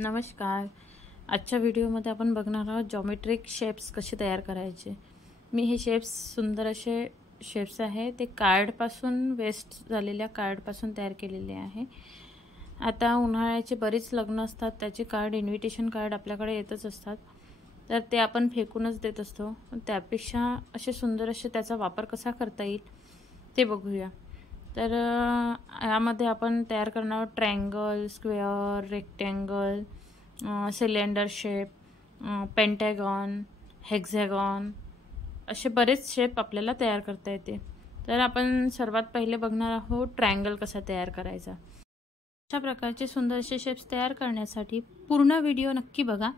नमस्कार. आजच्या व्हिडिओमध्ये आपण बघणार आहोत जॉमेट्रिक शेप्स कसे तयार करायचे. मी हे शेप्स सुंदर असे शेप्स आहे ते कार्डपासून वेस्ट झालेल्या कार्डपासून तयार केलेले आहे. आता उन्हाळ्याचे बरेच लग्न असतात, त्याचे कार्ड इन्व्हिटेशन कार्ड आपल्याकडे येतच असतात, तर ते आपण फेकूनच देत असतो. त्यापेक्षा असे सुंदर असे त्याचा वापर कसा करता येईल ते बघूया. तर यामध्ये आपण तयार करणार आहोत triangle, square, rectangle, cylinder shape, Pentagon, hexagon असे बरेच शेप आपल्याला तयार करता येते. तर आपण सर्वात पहिले बघणार आहोत ट्रायंगल कसा तयार करायचा. अशा प्रकारचे सुंदर असे शेप्स तयार करण्यासाठी पूर्ण व्हिडिओ नक्की बघा,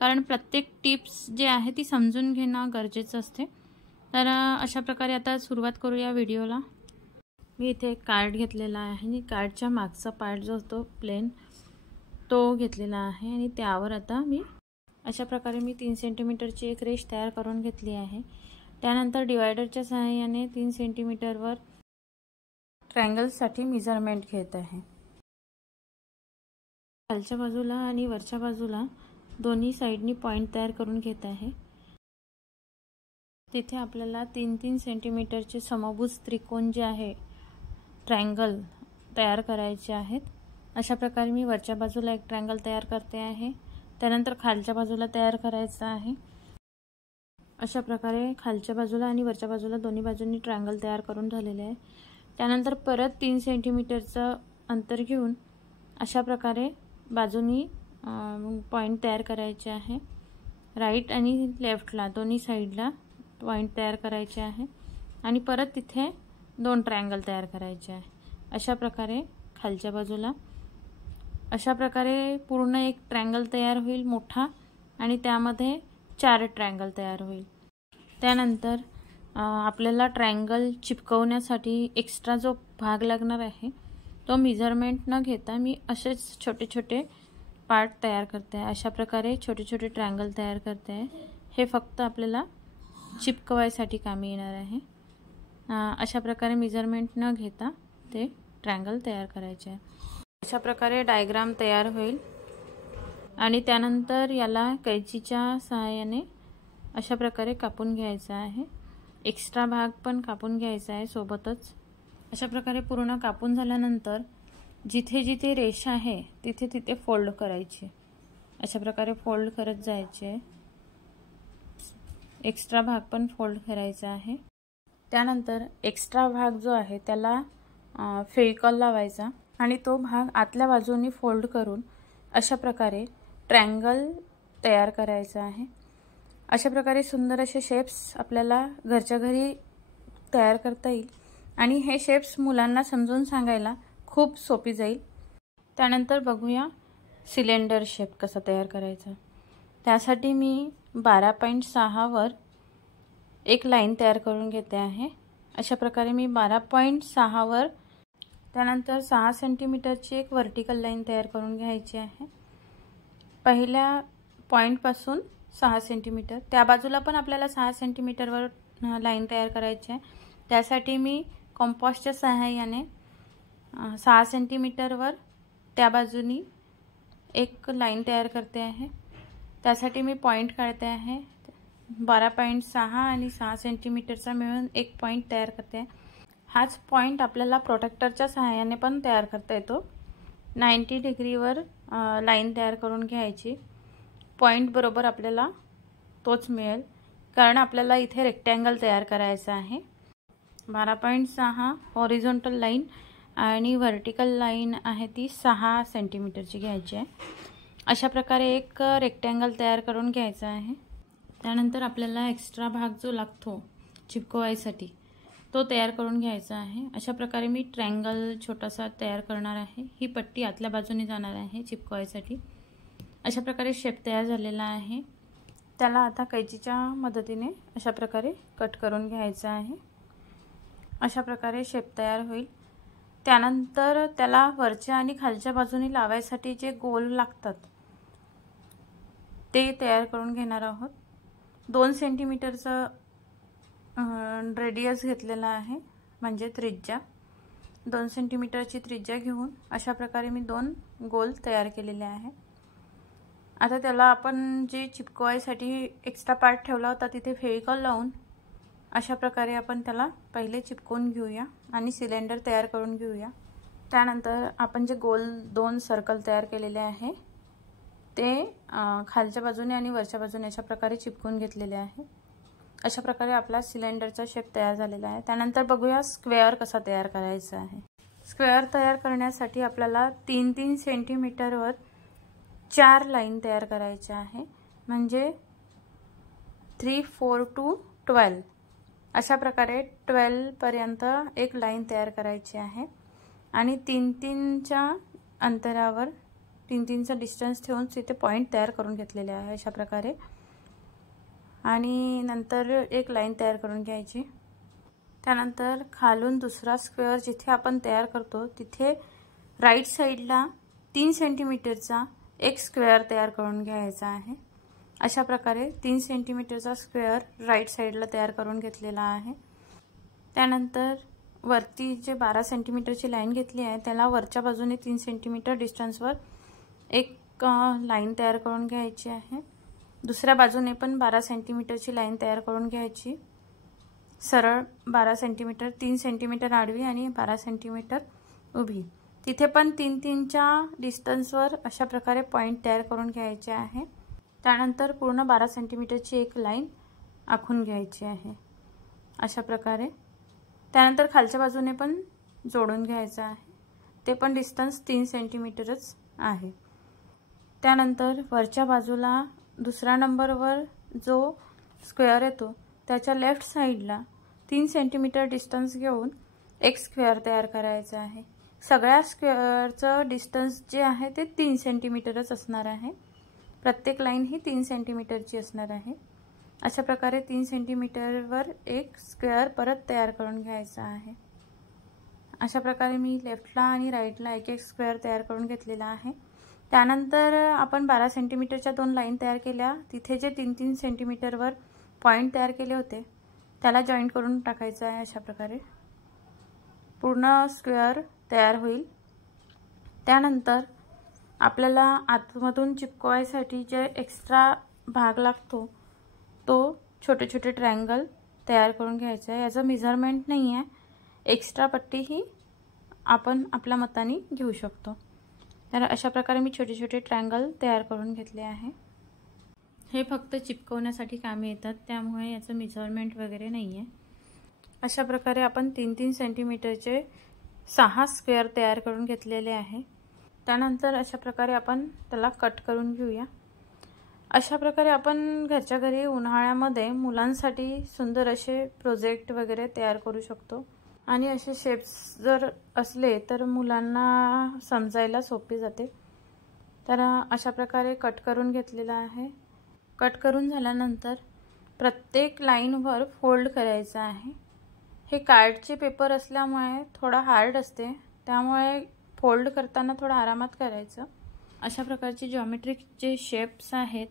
कारण प्रत्येक टिप्स जे आहे ती समजून घेणं गरजेचं असते. तर अशा प्रकारे आता सुरुवात करूया व्हिडिओला. मी इथे एक कार्ड घेतलेला आहे आणि कार्डच्या मागचा पार्ट जो असतो प्लेन तो घेतलेला आहे आणि त्यावर आता मी अशा प्रकारे 3 सेंटीमीटरची एक रेष तयार करून घेतली आहे. त्यानंतर डिवायडरच्या सहाय्याने 3 सेंटीमीटरवर ट्रायंगलसाठी मेजरमेंट घेत आहे. खालच्या बाजूला आणि वरच्या बाजूला दोन्ही साइडनी पॉइंट तयार करून घेत आहे. तिथे आपल्याला 3-3 सेंटीमीटरचे समभुज त्रिकोण जे आहे ट्रायंगल तयार करायचे आहेत. अशा प्रकारे मी वरच्या बाजूला एक ट्रायंगल तयार करते आहे. त्यानंतर खालच्या बाजूला तयार करायचा आहे. अशा प्रकारे खालच्या बाजूला आणि वरच्या बाजूला दोन्ही बाजूंनी ट्रायंगल तयार करून झालेले आहे. त्यानंतर परत 3 सेंटीमीटरचं अंतर घेऊन अशा प्रकारे बाजूनी पॉइंट तयार करायचे आहे. राईट आणि लेफ्टला दोन्ही साईडला पॉइंट तयार करायचे आहे आणि परत तिथे 2 ट्रायंगल तयार करायचे आहे. अशा प्रकारे खालच्या बाजूला अशा प्रकारे पूर्ण एक ट्रायंगल तयार होईल मोठा आणि त्यामध्ये 4 ट्रायंगल तयार होईल. त्यानंतर आपल्याला ट्रायंगल चिपकवण्यासाठी एक्स्ट्रा जो भाग लागणार आहे तो मेजरमेंट न घेता मी असेच छोटे छोटे पार्ट तयार करते आहे. अशा प्रकारे छोटे छोटे ट्रायंगल तयार करते आहे. हे फक्त आपल्याला चिपकवायसाठी कामी येणार आहे. अशा प्रकारे मेजरमेंट न घेता ते ट्रायंगल तयार करायचे आहे. अशा प्रकारे डायग्राम तयार होईल आणि त्यानंतर याला कैचीच्या सहाय्याने अशा प्रकारे कापून घ्यायचा आहे. एक्स्ट्रा भाग पण कापून घ्यायचा आहे सोबतच. अशा प्रकारे पूर्ण कापून झाल्यानंतर जिथे जिथे रेषा आहे तिथे तिथे फोल्ड करायची. अशा प्रकारे फोल्ड करत जायचे. एक्स्ट्रा भाग पण फोल्ड करायचा आहे. त्यानंतर एक्स्ट्रा भाग जो आहे त्याला फेविकॉल लावायचा आणि तो भाग आतल्या बाजूनी फोल्ड करून अशा प्रकारे ट्रायंगल तयार करायचा आहे. अशा प्रकारे सुंदर असे शेप्स आपल्याला घरच्या घरी तयार करता येईल आणि हे शेप्स मुलांना समजून सांगायला खूप सोपी जाईल. त्यानंतर बघूया सिलेंडर शेप कसा तयार करायचा. त्यासाठी मी 12.6 वर एक लाईन तयार करून घेते आहे. अशा प्रकारे मी 12.6 वर त्यानंतर 6 सेंटीमीटरची एक वर्टिकल लाईन तयार करून घ्यायची आहे. पहिल्या पॉईंटपासून 6 सेंटीमीटर, त्या बाजूला पण आपल्याला 6 सेंटीमीटरवर लाईन तयार करायची आहे. त्यासाठी मी कंपासच्या सहाय्याने 6 सेंटीमीटरवर त्या बाजूनी एक लाईन तयार करते आहे. त्यासाठी मी पॉईंट काढते आहे. 12.6 आणि 6 सेंटीमीटरचा मिळून एक पॉईंट तयार करते आहे. हाच पॉईंट आपल्याला प्रोटेक्टरच्या सहाय्याने पण तयार करता येतो. 90 डिग्रीवर लाईन तयार करून घ्यायची. पॉईंट बरोबर आपल्याला तोच मिळेल, कारण आपल्याला इथे रेक्टँगल तयार करायचा आहे. 12.6 हॉरिझॉन्टल लाईन आणि व्हर्टिकल लाईन आहे ती 6 सेंटीमीटरची घ्यायची आहे. अशा प्रकारे एक रेक्टँगल तयार करून घ्यायचा आहे. त्यानंतर आपल्याला एक्स्ट्रा भाग जो लागतो चिपकवायसाठी तो तयार करून घ्यायचा आहे. अशा प्रकारे मी ट्रायंगल छोटासा तयार करणार आहे. ही पट्टी आतल्या बाजूने जाणार आहे चिपकवायसाठी. अशा प्रकारे शेप तयार झालेला आहे. त्याला आता कैचीच्या मदतीने अशा प्रकारे कट करून घ्यायचा आहे. अशा प्रकारे शेप तयार होईल. त्यानंतर त्याला वरच्या आणि खालच्या बाजूने लावायसाठी जे गोल लागतात ते तयार करून घेणार आहोत. 2 सेंटीमीटरचं रेडियस घेतलेला आहे, म्हणजे त्रिज्या. 2 सेंटीमीटरची त्रिज्या घेऊन अशा प्रकारे मी 2 गोल तयार केलेले आहे. आता त्याला आपण जे चिपकवायसाठी एक्स्ट्रा पार्ट ठेवला होता तिथे फेविकॉल लावून अशा प्रकारे आपण त्याला पहिले चिपकवून घेऊया आणि सिलेंडर तयार करून घेऊया। त्यानंतर आपण जे गोल 2 सर्कल तयार केलेले आहे ते खालच्या बाजूने आणि वरच्या बाजूने अशा प्रकारे चिपकून घेतलेले आहे। अशा प्रकारे आपला सिलेंडरचा शेप तयार झालेला आहे। त्यानंतर बघूया स्क्वेअर कसा तयार करायचा आहे। स्क्वेअर तयार करण्यासाठी आपल्याला 3-3 सेंटीमीटरवर 4 लाईन तयार करायच्या आहे, म्हणजे 3, 4 to 12 अशा प्रकारे 12 पर्यंत एक लाईन तयार करायची आहे आणि 3-3च्या अंतरावर 3-3चा डिस्टन्स ठेवून तिथे पॉइंट तयार करून घेतलेले आहे अशा प्रकारे। आणि नंतर एक लाईन तयार करून घ्यायची। त्यानंतर खालून दुसरा स्क्वेअर जिथे आपण तयार करतो तिथे राईट साइडला 3 सेंटीमीटरचा एक स्क्वेअर तयार करून घ्यायचा आहे। अशा प्रकारे 3 सेंटीमीटरचा स्क्वेअर राईट साइडला तयार करून घेतलेला आहे। त्यानंतर वरती जे 12 सेंटीमीटरची लाईन घेतली आहे त्याला वरच्या बाजूने 3 सेंटीमीटर डिस्टन्सवर एक लाईन तयार करून घ्यायची आहे। दुसऱ्या बाजूने पण 12 सेंटीमीटरची लाईन तयार करून घ्यायची, सरळ 12 सेंटीमीटर, 3 सेंटीमीटर आडवी आणि 12 सेंटीमीटर उभी। तिथे पण 3-3च्या डिस्टन्सवर अशा प्रकारे पॉइंट तयार करून घ्यायचे आहे। त्यानंतर पूर्ण 12 सेंटीमीटरची एक लाईन आखून घ्यायची आहे अशा प्रकारे। त्यानंतर खालच्या बाजूने पण जोडून घ्यायचं आहे, ते पण डिस्टन्स 3 सेंटीमीटरच आहे। त्यानंतर वरच्या बाजूला दुसऱ्या नंबरवर जो स्क्वेअर येतो त्याच्या लेफ्ट साइडला 3 सेंटीमीटर डिस्टन्स घेऊन एक स्क्वेअर तयार करायचा आहे। सगळ्या स्क्वेअरचं डिस्टन्स जे आहे ते 3 सेंटीमीटरच असणार आहे। प्रत्येक लाईन ही 3 सेंटीमीटरची असणार आहे। अशा प्रकारे 3 सेंटीमीटरवर एक स्क्वेअर परत तयार करून घ्यायचा आहे। अशा प्रकारे मी लेफ्टला आणि राईटला एक एक स्क्वेअर तयार करून घेतलेला आहे। त्यानंतर आपण 12 सेंटीमीटरच्या 2 लाईन तयार केल्या, तिथे जे 3-3 सेंटीमीटरवर पॉइंट तयार केले होते त्याला जॉईंट करून टाकायचं आहे। अशा प्रकारे पूर्ण स्क्वेअर तयार होईल। त्यानंतर आपल्याला आतमधून चिपकवायसाठी जे एक्स्ट्रा भाग लागतो तो छोटे छोटे ट्रायंगल तयार करून घ्यायचा आहे। याचं मेजरमेंट नाही आहे, एक्स्ट्रा पट्टी ही आपण आपल्या मताने घेऊ शकतो। तर अशा प्रकारे मी छोटे छोटे ट्रायंगल तयार करून घेतले आहे। हे फक्त चिपकवण्यासाठी कामी येतात, त्यामुळे याचं मेजरमेंट वगैरे नाही आहे। अशा प्रकारे आपण 3-3 सेंटीमीटरचे 6 स्क्वेअर तयार करून घेतलेले आहे। त्यानंतर अशा प्रकारे आपण त्याला कट करून घेऊया। अशा प्रकारे आपण घरच्या घरी उन्हाळ्यामध्ये मुलांसाठी सुंदर असे प्रोजेक्ट वगैरे तयार करू शकतो आणि असे शेप्स जर असले तर मुलांना समजायला सोपे जाते। तर अशा प्रकारे कट करून घेतलेला आहे। कट करून झाल्यानंतर प्रत्येक लाईनवर फोल्ड करायचा आहे। हे कार्डचे पेपर असल्यामुळे थोडा हार्ड असते, त्यामुळे फोल्ड करताना थोडा आरामात करायचं। अशा प्रकारचे जॉमेट्रिक जे शेप्स आहेत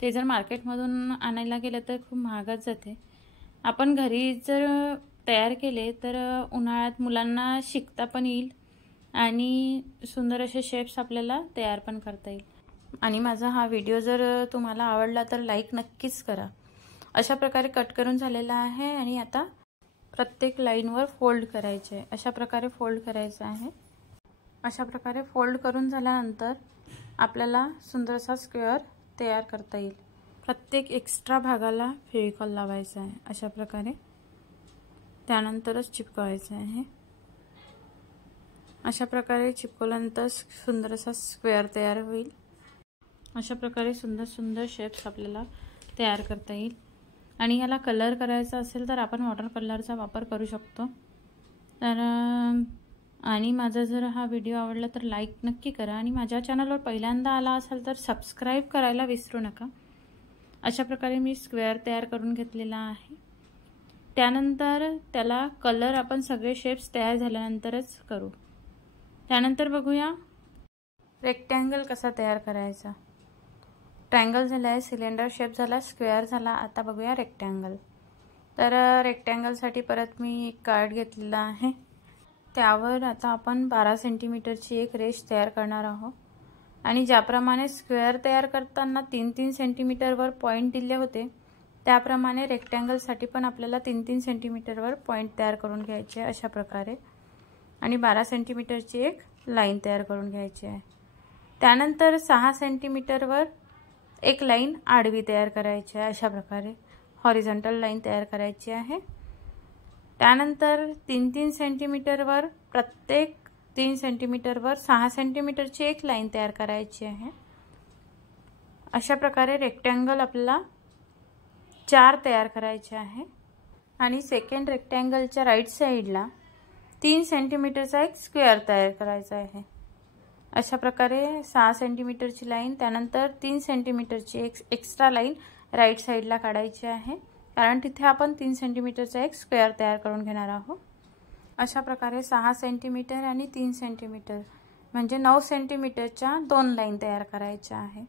ते जर मार्केटमधून आणायला गेलं तर खूप महागात जाते। आपण घरी जर तयार केले तर उन्हाळ्यात मुलांना शिकता पण येईल आणि सुंदर असे शेप्स आपल्याला तयार पण करता येईल। आणि माझा हा व्हिडिओ जर तुम्हाला आवडला तर लाईक नक्कीच करा। अशा प्रकारे कट करून झालेला आहे आणि आता प्रत्येक लाईनवर फोल्ड करायचे, अशा प्रकारे फोल्ड करायचं आहे। अशा प्रकारे फोल्ड करून झाल्यानंतर आपल्याला सुंदरसा स्क्वेअर तयार करता येईल। प्रत्येक एक्स्ट्रा भागाला फेविकॉल लावायचा आहे अशा प्रकारे, त्यानंतरच चिपकवायचं आहे। अशा प्रकारे चिपकवल्यानंतर सुंदरसा स्क्वेअर तयार होईल। अशा प्रकारे सुंदर सुंदर शेप्स आपल्याला तयार करता येईल। आणि याला कलर करायचा असेल तर आपण वॉटर कलरचा वापर करू शकतो। तर आणि माझा जर हा व्हिडिओ आवडला तर लाईक नक्की करा आणि माझ्या चॅनलवर पहिल्यांदा आला असाल तर सबस्क्राईब करायला विसरू नका। अशा प्रकारे मी स्क्वेअर तयार करून घेतलेला आहे। त्यानंतर त्याला कलर आपण सगळे शेप्स तयार झाल्यानंतरच करू। त्यानंतर बघूया रेक्टँगल कसा तयार करायचा। ट्रायंगल झाला आहे, सिलेंडर शेप झाला, स्क्वेअर झाला, आता बघूया रेक्टँगल। तर रेक्टँगलसाठी परत मी एक कार्ड घेतलेला आहे, त्यावर आता आपण 12 सेंटीमीटरची एक रेष तयार करणार आहोत। आणि ज्याप्रमाणे स्क्वेअर तयार करताना 3-3 सेंटीमीटरवर पॉईंट दिले होते त्याप्रमाणे रेक्टँगलसाठी पण आपल्याला 3-3 सेंटीमीटरवर पॉईंट तयार करून घ्यायचे अशा प्रकारे आणि 12 सेंटीमीटरची एक लाईन तयार करून घ्यायची आहे। त्यानंतर 6 सेंटीमीटरवर एक लाईन आडवी तयार करायची आहे अशा प्रकारे हॉरिझॉन्टल लाईन तयार करायची आहे। त्यानंतर 3-3 सेंटीमीटरवर प्रत्येक 3 सेंटीमीटरवर 6 सेंटीमीटरची एक लाईन तयार करायची आहे। अशा प्रकारे रेक्टँगल आपल्याला 4 तयार करायचे आहे आणि सेकंड रेक्टँगलच्या राईट साइडला 3 सेंटीमीटरचा एक स्क्वेअर तयार करायचा आहे। अशा प्रकारे 6 सेंटीमीटरची लाईन त्यानंतर 3 सेंटीमीटरची एक एक्स्ट्रा लाईन राईट साइडला काढायची आहे कारण तिथे आपण 3 सेंटीमीटरचा एक स्क्वेअर तयार करून घेणार आहोत। अशा प्रकारे 6 सेंटीमीटर आणि 3 सेंटीमीटर म्हणजे 9 सेंटीमीटरच्या 2 लाईन तयार करायच्या आहे।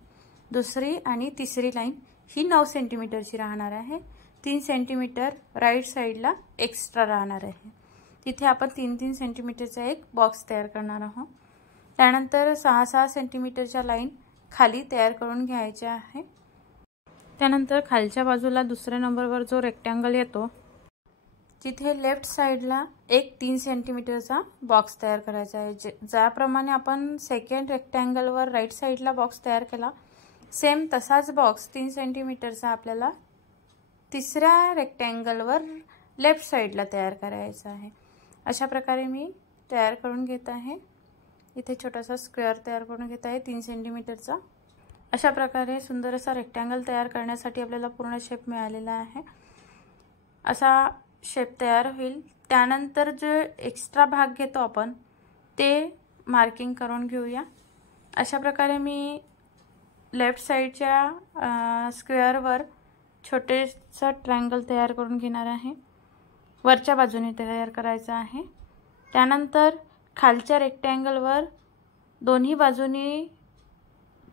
दुसरी आणि तिसरी लाईन ही 9 सेंटीमीटरची राहणार आहे। 3 सेंटीमीटर राईट साइडला एक्स्ट्रा राहणार आहे। तिथे आपण 3-3 सेंटीमीटरचा एक बॉक्स तयार करणार आहोत। त्यानंतर 6-6 सेंटीमीटरच्या लाईन खाली तयार करून घ्यायच्या आहे। त्यानंतर खालच्या बाजूला दुसऱ्या नंबरवर जो रेक्टँगल येतो तिथे लेफ्ट साइडला एक 3 सेंटीमीटरचा बॉक्स तयार करायचा आहे। ज्याप्रमाणे आपण सेकंड रेक्टँगलवर राईट साइडला बॉक्स तयार केला सेम तसाच बॉक्स 3 सेंटीमीटरचा आपल्याला तिसऱ्या रेक्टँगलवर लेफ्ट साइडला तयार करायचा आहे। अशा प्रकारे मी तयार करून घेत आहे। इथे छोटासा स्क्वेअर तयार करून घेत आहे 3 सेंटीमीटरचा। अशा प्रकारे सुंदर असा रेक्टँगल तयार करण्यासाठी आपल्याला पूर्ण शेप मिळालेला आहे। असा शेप तयार होईल। त्यानंतर जो एक्स्ट्रा भाग घेतो आपण ते मार्किंग करून घेऊया। अशा प्रकारे मी लेफ्ट साइडच्या स्क्वेअरवर छोटेसा ट्रायंगल तयार करून घेणार आहे। वरच्या बाजूने तयार करायचा आहे। त्यानंतर खालच्या रेक्टँगलवर दोन्ही बाजूनी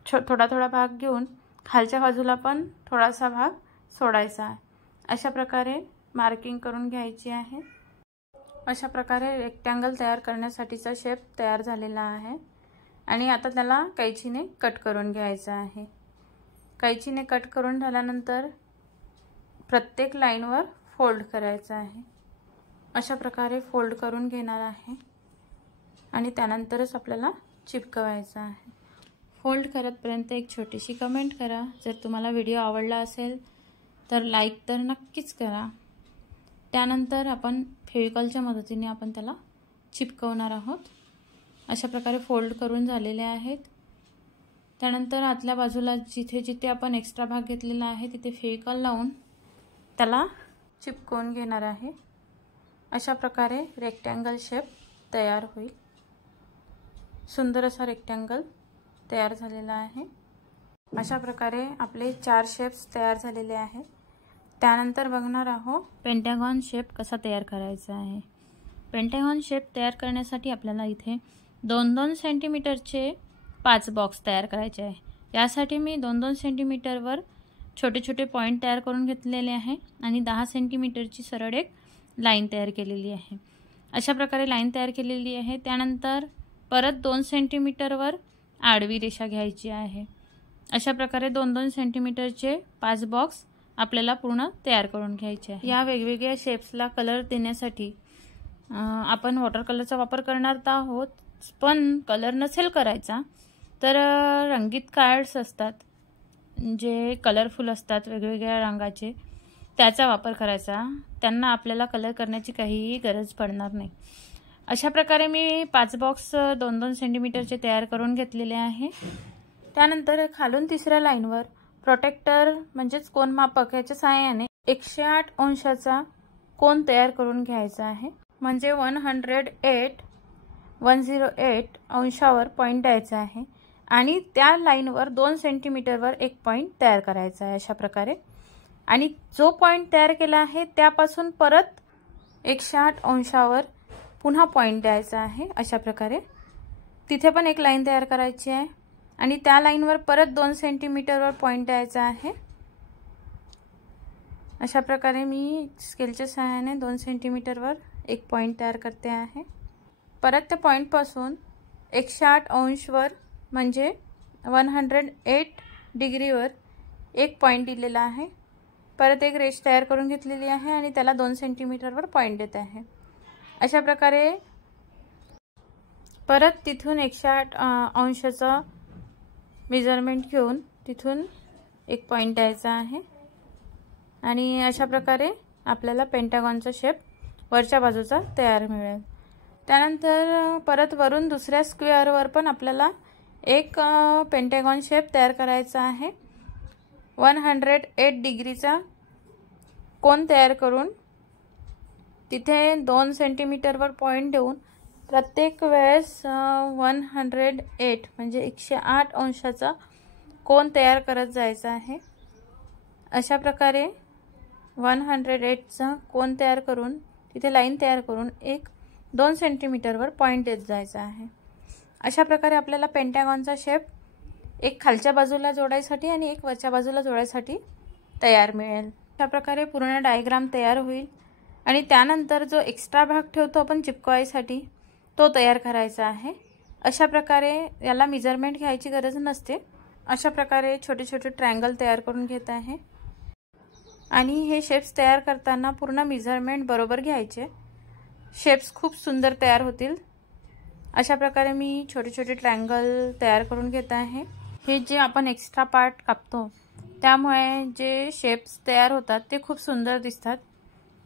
थोडा थोडा भाग घेऊन खालच्या बाजूला पण थोडासा भाग सोडायचा आहे। अशा प्रकारे मार्किंग करून घ्यायची आहे। अशा प्रकारे रेक्टँगल तयार करण्यासाठीचा शेप तयार झालेला आहे आणि आता त्याला कैचीने कट करून घ्यायचा आहे। कैचीने कट करून झाल्यानंतर प्रत्येक लाईनवर फोल्ड करायचा आहे। अशा प्रकारे फोल्ड करून घेणार आहे आणि त्यानंतरच आपल्याला चिपकवायचा आहे। फोल्ड करतपर्यंत एक छोटीशी कमेंट करा। जर तुम्हाला व्हिडिओ आवडला असेल तर लाईक तर नक्कीच करा। त्यानंतर आपण फेविकॉलच्या मदतीने आपण त्याला चिपकवणार आहोत। अशा प्रकारे फोल्ड करून झालेले आहेत। त्यानंतर आतल्या बाजूला जिथे जिथे आपण एक्स्ट्रा भाग घेतलेला आहे तिथे फेविकॉल लावून त्याला चिपकवून घेणार आहे। अशा प्रकारे रेक्टँगल शेप तयार होईल। सुंदर असा रेक्टँगल तयार झालेला आहे। अशा प्रकारे आपले 4 शेप्स तयार झालेले आहेत। त्यानंतर बघणार आहोत पेंटागॉन शेप कसा तयार करायचा आहे। पेंटागॉन शेप तयार करण्यासाठी आपल्याला इथे 2-2 सेंटीमीटरचे 5 बॉक्स तयार करायचे आहे। यासाठी मी 2-2 सेंटीमीटरवर छोटे छोटे पॉइंट तयार करून घेतलेले आहे आणि 10 सेंटीमीटरची सरळ एक लाईन तयार केलेली आहे। अशा प्रकारे लाईन तयार केलेली आहे। त्यानंतर परत 2 सेंटीमीटरवर आडवी रेषा घ्यायची आहे। अशा प्रकारे 2-2 सेंटीमीटरचे 5 बॉक्स आपल्याला पूर्ण तयार करून घ्यायचे आहे। या वेगवेगळ्या शेप्सला कलर देण्यासाठी आपण वॉटर कलरचा वापर करणार आहोत। पण कलर नसेल करायचा तर रंगीत कार्ड्स असतात जे कलरफुल असतात वेगवेगळ्या रंगाचे त्याचा वापर करायचा। त्यांना आपल्याला कलर करण्याची काहीही गरज पडणार नाही। अशा प्रकारे मी 5 बॉक्स 2-2 सेंटीमीटरचे तयार करून घेतलेले आहे। त्यानंतर खालून तिसऱ्या लाईनवर प्रोटेक्टर म्हणजेच कोनमापक याच्या सहाय्याने 108 अंशाचा कोन तयार करून घ्यायचा आहे। म्हणजे 108 अंशावर पॉइंट द्यायचा आहे आणि त्या लाईनवर 2 सेंटीमीटरवर एक पॉइंट तयार करायचा आहे अशा प्रकारे। आणि जो पॉइंट तयार केला आहे त्यापासून परत 108 अंशावर पुन्हा पॉइंट द्यायचा आहे अशा प्रकारे। तिथे पण एक लाईन तयार करायची आहे आणि त्या लाईनवर परत 2 सेंटीमीटरवर पॉइंट द्यायचा आहे। अशा प्रकारे मी स्केलच्या सहाय्याने 2 सेंटीमीटरवर एक पॉइंट तयार करते आहे। परत त्या पॉइंटपासून 108 अंशवर म्हणजे 108 डिग्रीवर एक पॉईंट दिलेला आहे। परत एक रेष तयार करून घेतलेली आहे आणि त्याला 2 सेंटीमीटरवर पॉईंट देत आहे। अशा प्रकारे परत तिथून 108 अंशाचा मेजरमेंट घेऊन तिथून एक पॉईंट द्यायचा आहे आणि अशा प्रकारे आपल्याला पेंटागॉनचा शेप वरच्या बाजूचा तयार मिळेल। त्यानंतर परत वरून दुसऱ्या स्क्वेअरवर पण आपल्याला एक पेंटागॉन शेप तयार करायचा आहे। 108 डिग्रीचा कोन तयार करून तिथे 2 सेंटीमीटरवर पॉईंट देऊन प्रत्येक वेळेस 108 म्हणजे 108 अंशाचा कोन तयार करत जायचा आहे। अशा प्रकारे 108चा कोन तयार करून तिथे लाईन तयार करून 2 सेंटीमीटरवर पॉईंट देत जायचा आहे। अशा प्रकारे आपल्याला पेंटागॉनचा शेप एक खालच्या बाजूला जोडायसाठी आणि एक वरच्या बाजूला जोडायसाठी तयार मिळेल। अशा प्रकारे पूर्ण डायग्राम तयार होईल आणि त्यानंतर जो एक्स्ट्रा भाग ठेवतो आपण चिपकवायसाठी तो तयार करायचा आहे। अशा प्रकारे याला मेजरमेंट घ्यायची गरज नसते। अशा प्रकारे छोटे छोटे ट्रायंगल तयार करून घेत आहे आणि हे शेप्स तयार करताना पूर्ण मेजरमेंट बरोबर घ्यायचे। शेप्स खूप सुंदर तयार होतील। अशा प्रकारे मी छोटे छोटे ट्रायंगल तयार करून घेत आहे। हे जे आपण एक्स्ट्रा पार्ट कापतो त्यामुळे जे शेप्स तयार होतात ते खूप सुंदर दिसतात,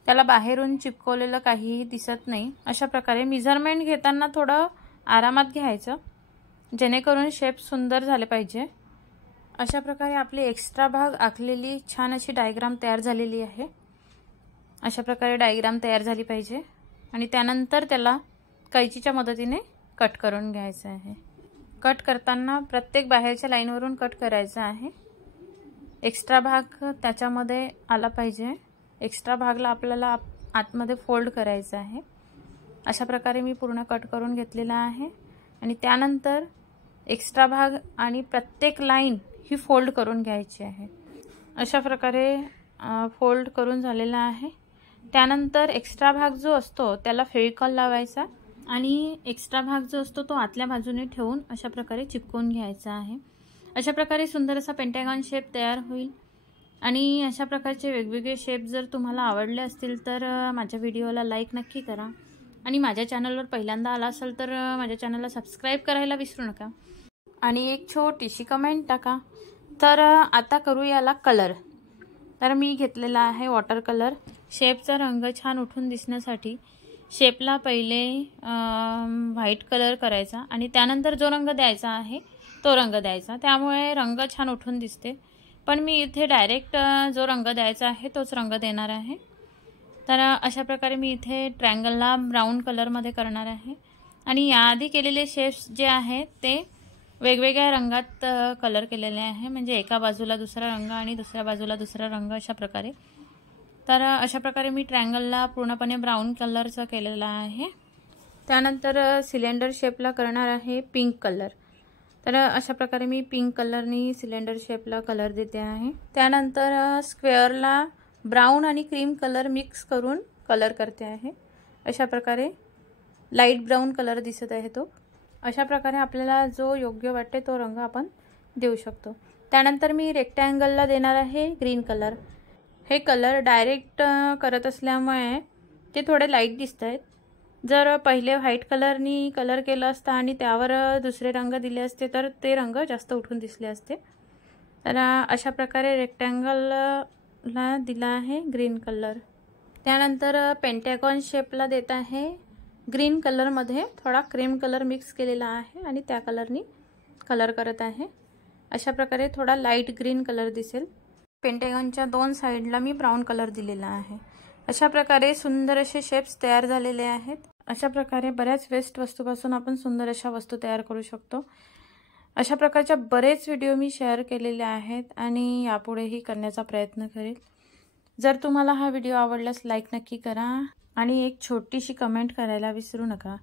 त्याला बाहेरून चिपकवलेलं काहीही दिसत नाही। अशा प्रकारे मेजरमेंट घेताना थोडं आरामात घ्यायचं जेणेकरून शेप सुंदर झाले पाहिजे। अशा प्रकारे आपली एक्स्ट्रा भाग आखलेली छान अशी डायग्राम तयार झालेली आहे। अशा प्रकारे डायग्राम तयार झाली पाहिजे आणि त्यानंतर त्याला कैचीच्या मदतीने कट करून घ्यायचं आहे। कट करताना प्रत्येक बाहेरच्या लाईनवरून कट करायचा आहे। एक्स्ट्रा भाग त्याच्यामध्ये आला पाहिजे। एक्स्ट्रा भागला आपल्याला आतमध्ये फोल्ड करायचा आहे। अशा प्रकारे मी पूर्ण कट करून घेतलेला आहे आणि त्यानंतर एक्स्ट्रा भाग आणि प्रत्येक लाईन ही फोल्ड करून घ्यायची आहे। अशा प्रकारे फोल्ड करून झालेला आहे। त्यानंतर एक्स्ट्रा भाग जो असतो त्याला फेविकॉल लावायचा आणि एक्स्ट्रा भाग जो असतो तो आतल्या बाजूने ठेवून अशा प्रकारे चिपकवून घ्यायचा आहे। अशा प्रकारे सुंदर असा पेंटागॉन शेप तयार होईल आणि अशा प्रकारचे वेगवेगळे शेप जर तुम्हाला आवडले असतील तर माझ्या व्हिडिओला लाईक नक्की करा आणि माझ्या चॅनलवर पहिल्यांदा आला असेल तर माझ्या चॅनलला सबस्क्राईब करायला विसरू नका आणि एक छोटीशी कमेंट टाका। तर आता करू याला कलर। तर मी घेतलेला आहे वॉटर कलर। शेपचा रंग छान उठून दिसण्यासाठी शेपला पहिले व्हाईट कलर करायचा आणि त्यानंतर जो रंग द्यायचा आहे तो रंग द्यायचा, त्यामुळे रंग छान उठून दिसते। पण मी इथे डायरेक्ट जो रंग द्यायचा आहे तोच रंग देणार आहे। तर अशा प्रकारे मी इथे ट्रायंगलला ब्राऊन कलरमध्ये करणार आहे आणि याआधी केलेले शेप्स जे आहेत ते वेगवेगळ्या रंगात कलर केलेले आहे, म्हणजे एका बाजूला दुसरा रंग आणि दुसऱ्या बाजूला दुसरा रंग अशा प्रकारे। तर अशा प्रकारे मी ट्रायंगलला पूर्णपणे ब्राऊन कलरचा केलेला आहे। त्यानंतर सिलेंडर शेपला करणार आहे पिंक कलर। तर अशा प्रकारे मी पिंक कलरनी सिलेंडर शेपला कलर देते आहे। त्यानंतर स्क्वेअरला ब्राऊन आणि क्रीम कलर मिक्स करून कलर करते आहे। अशा प्रकारे लाईट ब्राऊन कलर दिसत आहे तो। अशा प्रकारे आपल्याला जो योग्य वाटते तो रंग आपण देऊ शकतो। त्यानंतर मी रेक्टँगलला देणार आहे ग्रीन कलर। हे कलर डायरेक्ट करत असल्यामुळे ते थोडे लाईट दिसत आहेत। जर पहिले व्हाईट कलरनी कलर केलं असतं आणि त्यावर दुसरे रंग दिले असते तर ते रंग जास्त उठून दिसले असते। तर अशा प्रकारे रेक्टँगलला दिला आहे ग्रीन कलर। त्यानंतर पेंटागॉन शेपला देत आहे ग्रीन कलरमध्ये थोडा क्रीम कलर मिक्स केलेला आहे आणि त्या कलरनी कलर करत आहे। अशा प्रकारे थोडा लाईट ग्रीन कलर दिसेल। पेंटागॉनच्या 2 साइडला मी ब्राऊन कलर दिलेला आहे। अशा प्रकारे सुंदर असे शेप्स तयार झालेले आहेत। अशा प्रकारे बऱ्याच वेस्ट वस्तूपासून आपण सुंदर अशा वस्तू तयार करू शकतो। अशा प्रकारच्या बरेच व्हिडिओ मी शेअर केलेले आहेत आणि यापुढेही करण्याचा प्रयत्न करेल। जर तुम्हाला हा व्हिडिओ आवडल्यास लाईक नक्की करा आणि एक छोटीशी कमेंट करायला विसरू नका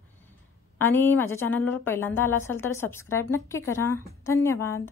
आणि माझ्या चॅनलवर पहिल्यांदा आला असाल तर सबस्क्राईब नक्की करा। धन्यवाद।